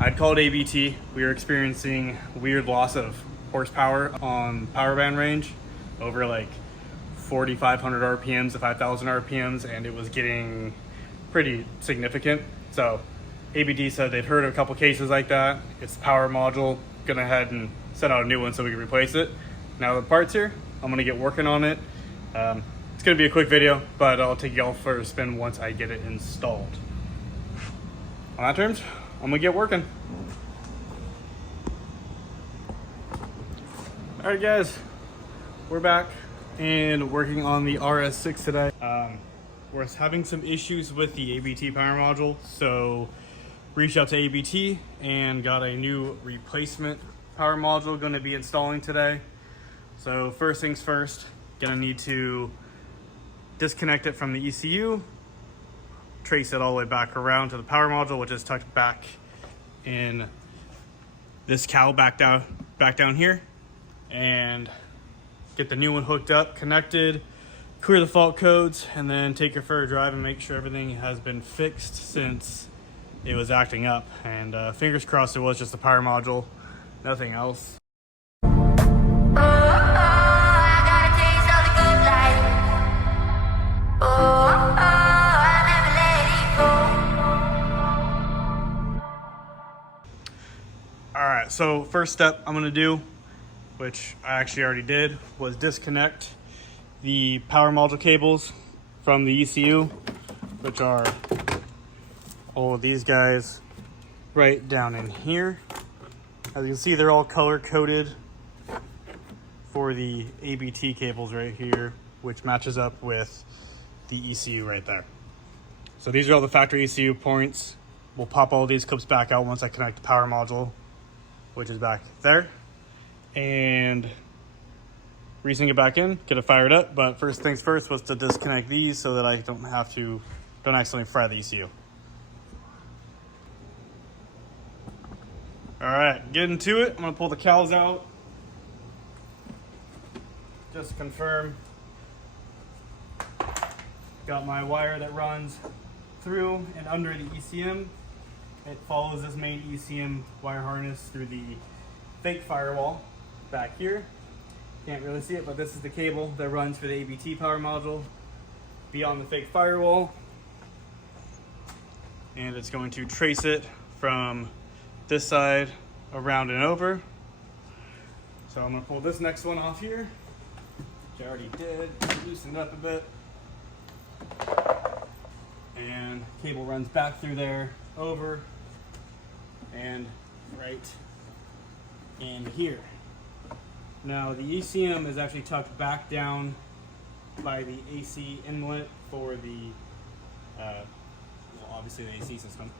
I'd called ABT. We were experiencing weird loss of horsepower on power band range over like 4,500 RPMs to 5,000 RPMs, and it was getting pretty significant. So ABT said they'd heard of a couple cases like that. It's the power module. Gonna head and send out a new one so we can replace it. Now the part's here, I'm gonna get working on it. It's gonna be a quick video, but I'll take y'all for a spin once I get it installed. On that terms, I'm gonna get working. All right guys, we're back and working on the RS6 today. We're having some issues with the ABT Power Module, so reached out to ABT and got a new replacement power module going to be installing today. So first things first, gonna need to disconnect it from the ECU, trace it all the way back around to the power module, which is tucked back in this cowl back down here, and get the new one hooked up, connected, clear the fault codes, and then take it for a drive and make sure everything has been fixed since it was acting up. And fingers crossed it was just the power module, nothing else. Alright, so first step I'm gonna do, which I actually already did, was disconnect the power module cables from the ECU, which are all of these guys right down in here. As you can see, they're all color coded for the ABT cables right here, which matches up with the ECU right there. So these are all the factory ECU points. We'll pop all these clips back out once I connect the power module, which is back there, and resync it back in, get it fired up. But first things first was to disconnect these so that I don't accidentally fry the ECU. All right, getting to it. I'm gonna pull the cowls out just to confirm. Got my wire that runs through and under the ECM. It follows this main ECM wire harness through the fake firewall back here. Can't really see it, but this is the cable that runs for the ABT power module beyond the fake firewall. And it's going to trace it from this side around and over. So I'm gonna pull this next one off here, which I already did, loosen it up a bit. And cable runs back through there, over, and right in here. Now the ECM is actually tucked back down by the AC inlet for the, obviously the AC system.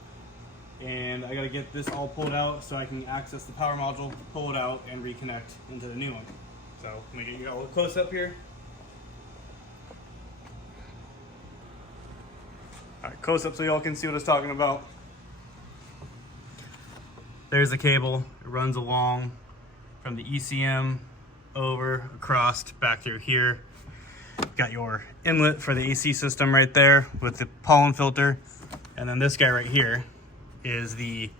And I gotta get this all pulled out so I can access the power module, pull it out, and reconnect into the new one. So let me get you all close up here. All right, close up so y'all can see what it's talking about. There's the cable. It runs along from the ECM over, across, back through here. Got your inlet for the AC system right there with the pollen filter. And then this guy right here is the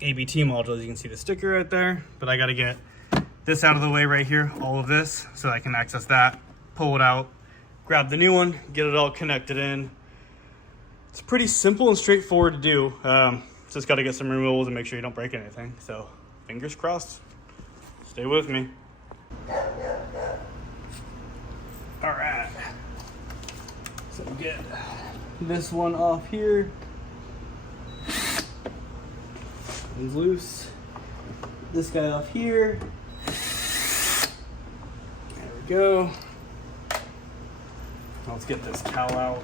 ABT module. As you can see the sticker right there, but I gotta get this out of the way right here, all of this, so I can access that, pull it out, grab the new one, get it all connected in. It's pretty simple and straightforward to do. Just gotta get some removals and make sure you don't break anything. So fingers crossed, stay with me. All right, so get this one off here. One's loose. This guy off here. There we go. Let's get this cowl out.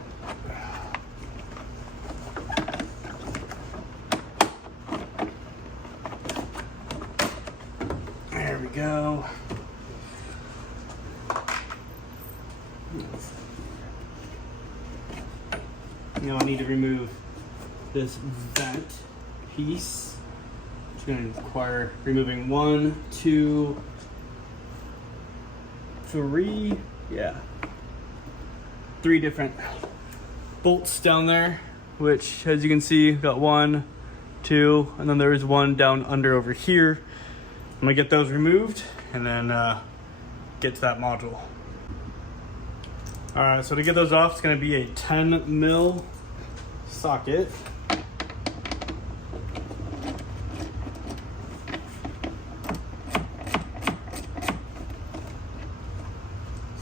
There we go. Now I need to remove this vent piece. It's going to require removing 1, 2, 3, 3 different bolts down there, which as you can see, got 1, two, and then there is one down under over here. I'm gonna get those removed and then get to that module. All right, so to get those off, it's gonna be a 10 mil socket.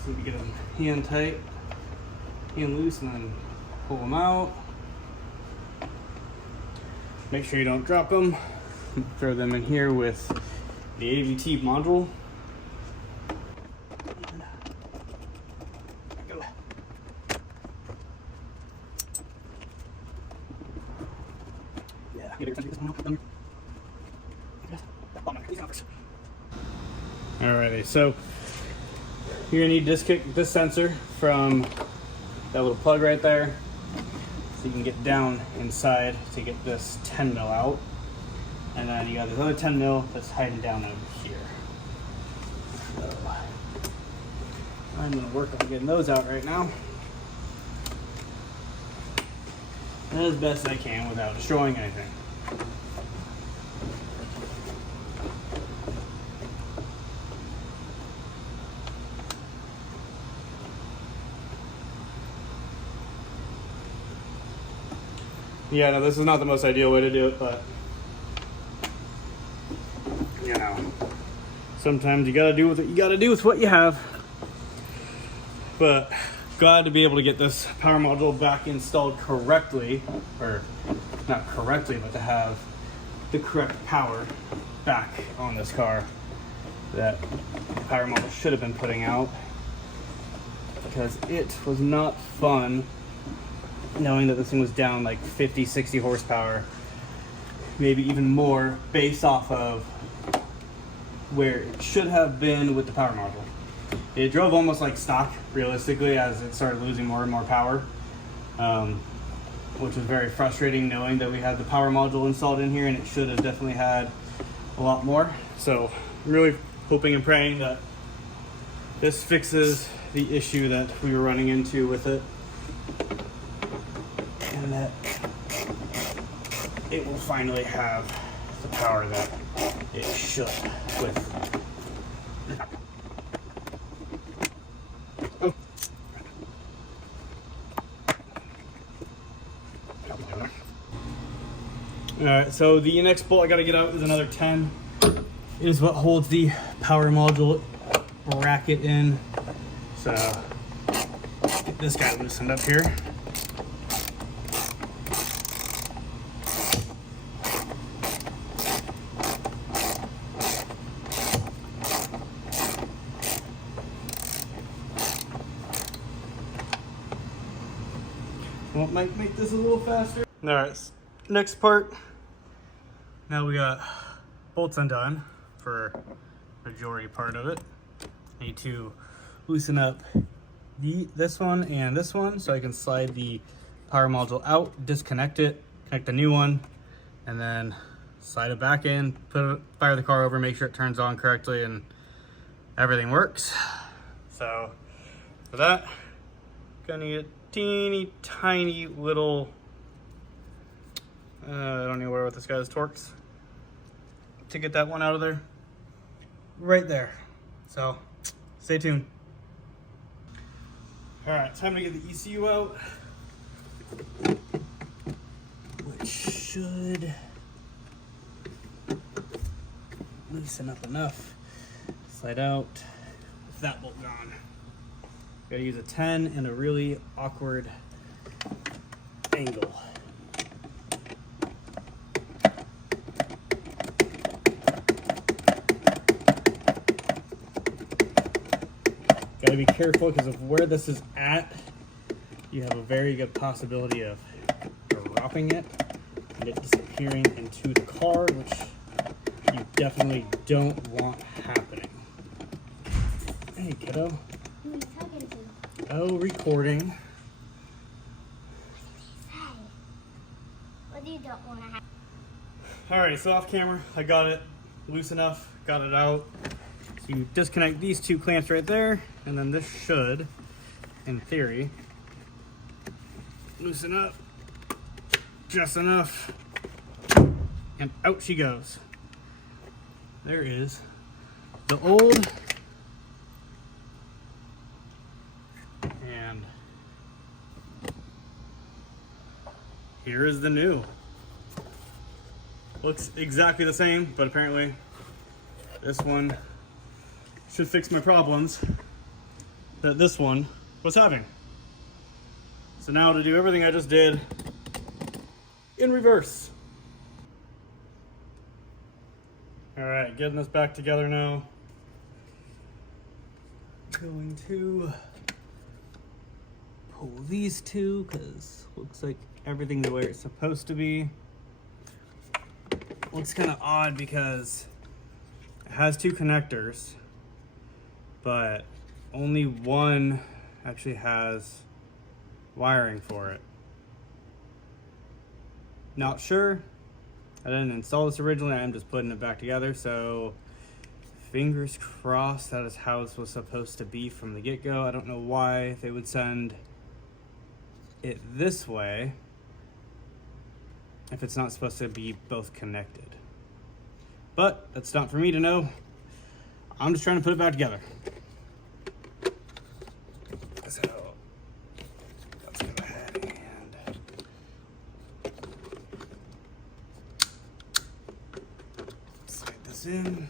So we get them hand tight, hand loose, and then pull them out. Make sure you don't drop them. Throw them in here with the ABT module. Alrighty, so you're gonna need to disconnect this sensor from that little plug right there, so you can get down inside to get this 10 mil out. And then you got this other 10 mil that's hiding down over here. So I'm gonna work on getting those out right now, as best I can without destroying anything. Yeah, no, this is not the most ideal way to do it, but you know, sometimes you gotta do what you gotta do with what you have. But glad to be able to get this power module back installed correctly, or not correctly, but to have the correct power back on this car that the power module should have been putting out, because it was not fun knowing that this thing was down like 50, 60 horsepower, maybe even more, based off of where it should have been with the power module. It drove almost like stock, realistically, as it started losing more and more power, which was very frustrating, knowing that we had the power module installed in here and it should have definitely had a lot more. So really hoping and praying that this fixes the issue that we were running into with it, and that it will finally have the power that it should with. Alright, so the next bolt I gotta get out is another 10. It is what holds the power module bracket in. So get this guy loosened up here. What might make this a little faster. Alright, next part. Now we got bolts undone for the majority part of it. Need to loosen up this one and this one so I can slide the power module out, disconnect it, connect the new one, and then slide it back in, fire the car over, make sure it turns on correctly and everything works. So for that, gonna need a teeny tiny little, I don't know what this guy's torques to get that one out of there, right there. So stay tuned. All right, time to get the ECU out, which should loosen up enough. Slide out with that bolt gone. Gotta use a 10 and a really awkward angle. Gotta be careful because of where this is at. You have a very good possibility of dropping it and it disappearing into the car, which you definitely don't want happening. Hey, kiddo. Who are you talking to? Oh, recording. What do you don't want to have? Alright, so off camera, I got it loose enough, got it out. So you disconnect these two clamps right there, and then this should, in theory, loosen up just enough and out she goes. There is the old, and here is the new. Looks exactly the same, but apparently this one should fix my problems that this one was having. So now to do everything I just did in reverse. All right, getting this back together now. Going to pull these two because looks like everything's the way it's supposed to be. Looks kind of odd because it has two connectors, but only one actually has wiring for it. Not sure. I didn't install this originally. I'm just putting it back together, so fingers crossed that is how this was supposed to be from the get-go. I don't know why they would send it this way if it's not supposed to be both connected. But that's not for me to know. I'm just trying to put it back together. So let's go ahead and slide this in.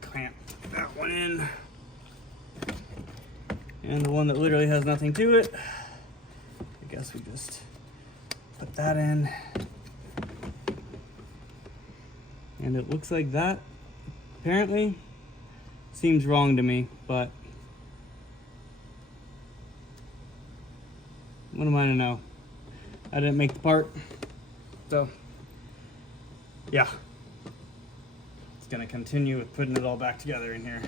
Clamp that one in. And the one that literally has nothing to it, I guess we just put that in. And it looks like that apparently seems wrong to me, but what am I to know? I didn't make the part, so yeah. It's gonna continue with putting it all back together in here.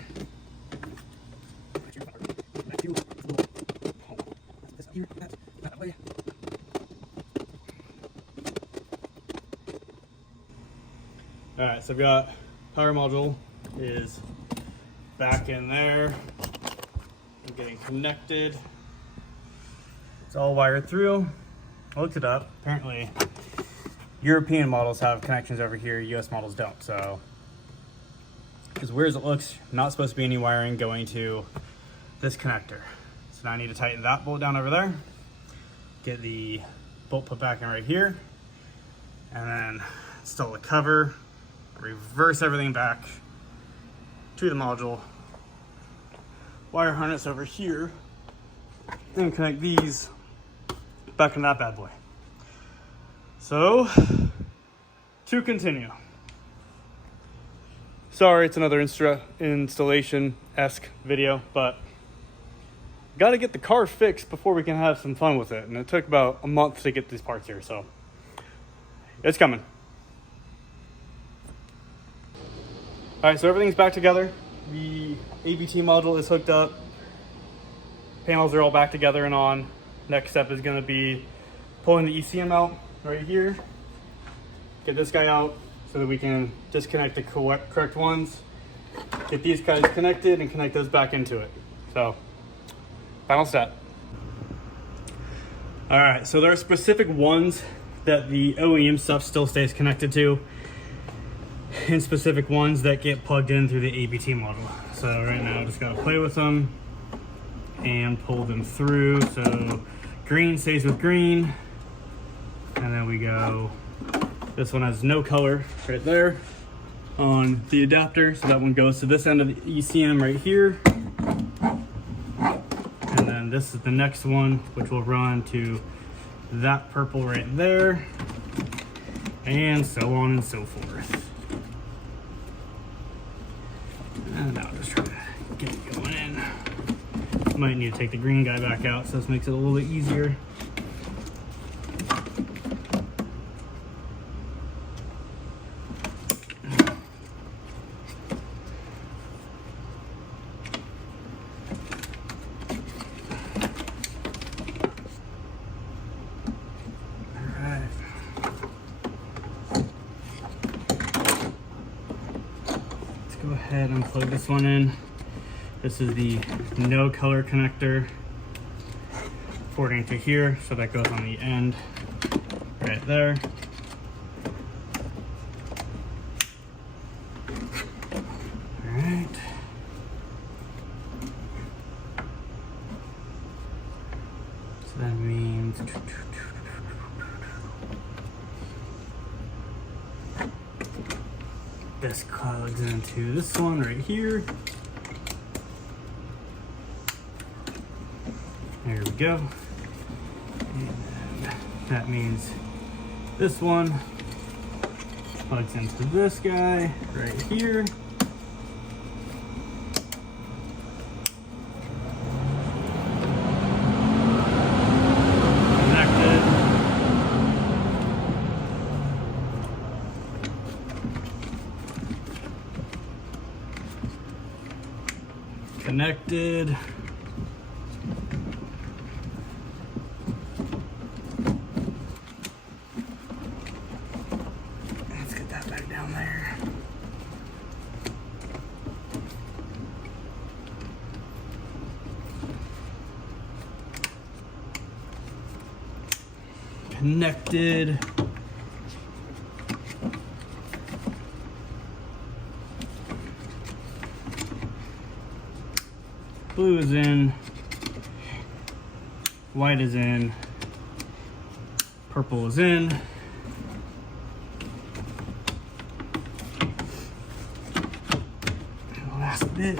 All right, so I've got power module is back in there. I'm getting connected. It's all wired through. I looked it up. Apparently, European models have connections over here. US models don't. So, as weird as it looks, not supposed to be any wiring going to this connector. So now I need to tighten that bolt down over there. Get the bolt put back in right here, and then install the cover. Reverse everything back to the module. Wire harness over here, and connect these back in that bad boy. So, to continue. Sorry, it's another installation-esque video, but got to get the car fixed before we can have some fun with it. And it took about a month to get these parts here, so it's coming. All right, so everything's back together. The ABT module is hooked up. Panels are all back together and on. Next step is going to be pulling the ECM out right here. Get this guy out so that we can disconnect the correct ones. Get these guys connected and connect those back into it. So, final step. All right, so there are specific ones that the OEM stuff still stays connected to, and specific ones that get plugged in through the ABT module. So right now I just gotta play with them and pull them through. So green stays with green, and then we go, this one has no color right there on the adapter, so that one goes to this end of the ECM right here. And then this is the next one, which will run to that purple right there, and so on and so forth. And now I'll just try to get it going in. Might need to take the green guy back out, so this makes it a little bit easier. Go ahead and plug this one in. This is the no color connector. porting to here, so that goes on the end right there. All right. So that means this plugs into this one right here. There we go. And that means this one plugs into this guy right here. Connected. Let's get that back down there. Connected. Blue is in, white is in, purple is in. And the last bit.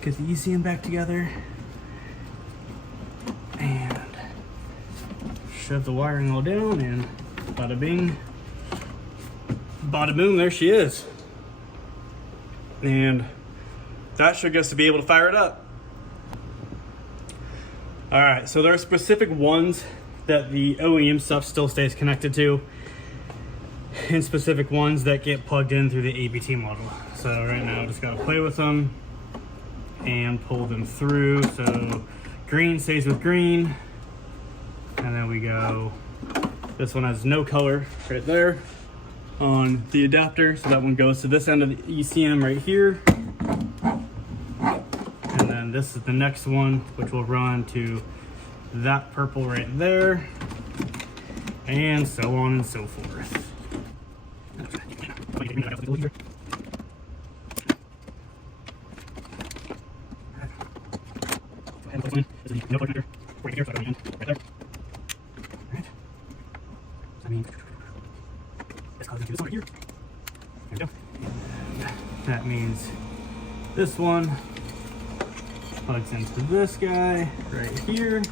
Get the ECM back together and shove the wiring all down, and bada bing, bada boom, there she is. And that should get us to be able to fire it up. All right, so there are specific ones that the OEM stuff still stays connected to, and specific ones that get plugged in through the ABT module. So right now I just gotta play with them and pull them through. So green stays with green, and then we go, this one has no color right there on the adapter, so that one goes to this end of the ECM right here, and then this is the next one, which will run to that purple right there, and so on and so forth. That means this one plugs into this guy right here.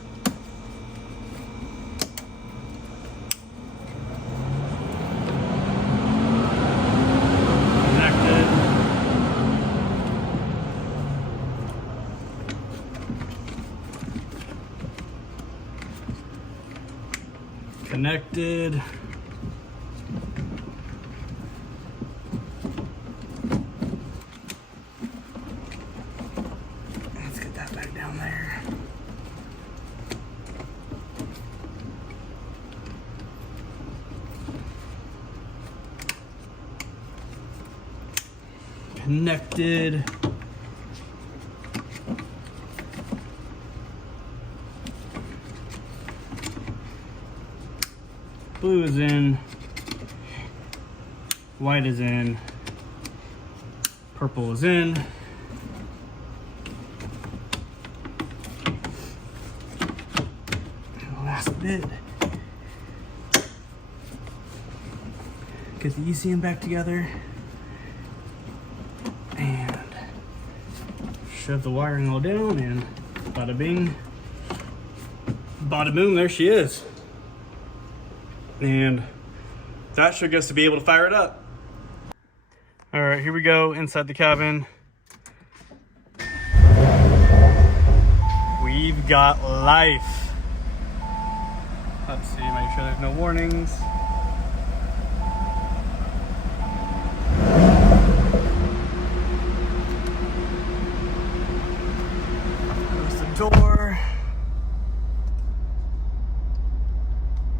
Connected. Let's get that back down there. Connected. Blue is in, white is in, purple is in. And the last bit. Get the ECM back together and shove the wiring all down, and bada bing, bada boom, there she is. And that should get us to be able to fire it up. All right, here we go inside the cabin. We've got life. Let's see, make sure there's no warnings. Close the door.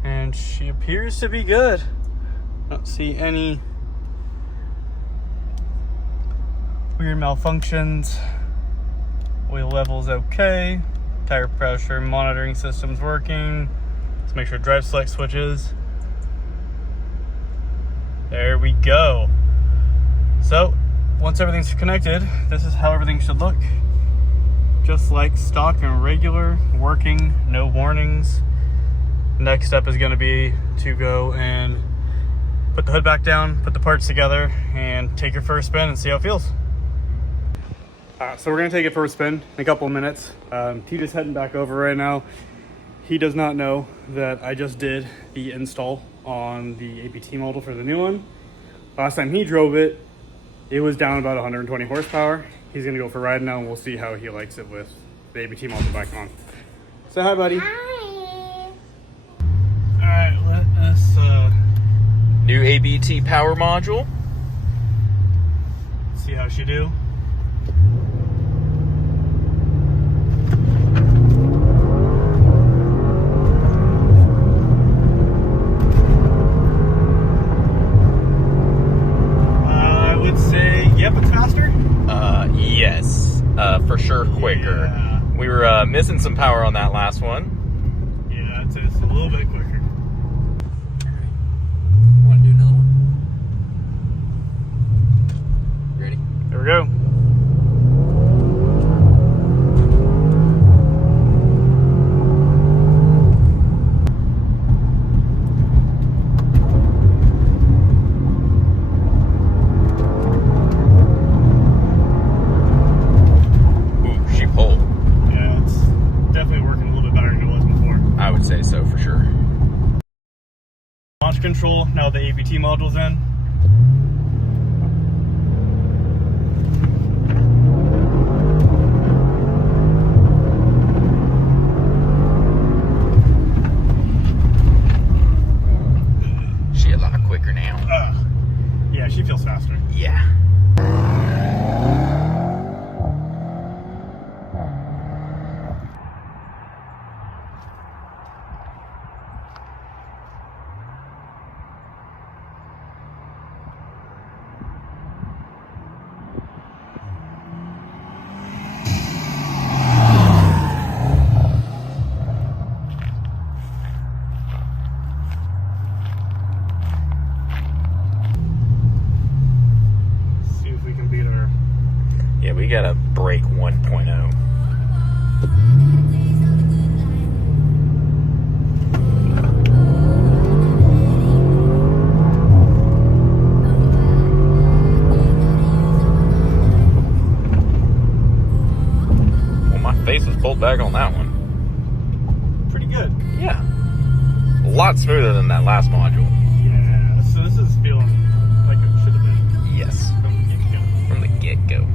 And she appears to be good. Don't see any weird malfunctions. Oil level's okay. Tire pressure monitoring system's working. Let's make sure drive select switches. There we go. So once everything's connected, this is how everything should look. Just like stock and regular, working, no warnings. Next step is going to be to go and put the hood back down, put the parts together, and take your first spin and see how it feels. So we're going to take it for a spin in a couple of minutes. T is heading back over right now. He does not know that I just did the install on the ABT model for the new one. Last time he drove it, it was down about 120 horsepower. He's going to go for a ride now, and we'll see how he likes it with the ABT model back on. Say hi, buddy. Hi. All right, let us... New ABT Power Module. see how she do. I would say, yep, it's faster. Yes, for sure quicker. Yeah. We were missing some power on that last one. Yeah, I'd say it's a little bit quicker. Want to do another one? Ready? There we go. Ooh, she pulled. Yeah, it's definitely working a little bit better than it was before. I would say so for sure. Launch control, now the ABT module's in. She a lot quicker now. Yeah, she feels faster. Yeah. See if we can beat her. Yeah, we got to break 1.0. Well, my face was pulled back on that one. Pretty good. Yeah. A lot smoother than that last module. Yeah, so this is feeling like it should have been Yes. from the get-go. From the get-go.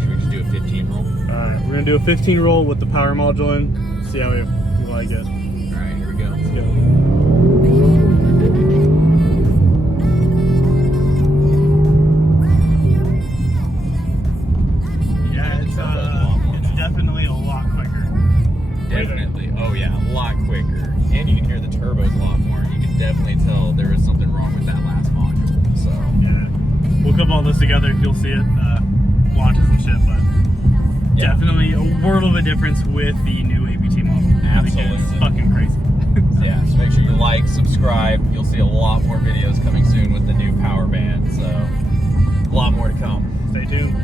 Should we just do a 15 roll? Alright, we're gonna do a 15 roll with the power module in, see how we like it. Alright, here we go. Let's go. Yeah, it's definitely a lot quicker. Definitely. Oh yeah, a lot quicker. And you can hear the turbos a lot more. You can definitely tell there is something wrong with that last module. So Yeah, we'll clip all this together. You'll see it launches and shit, but yeah. definitely a world of a difference with the new ABT model. Absolutely. It's fucking crazy. Yeah, so make sure you like, subscribe. You'll see a lot more videos coming soon with the new power band. So a lot more to come. Stay tuned.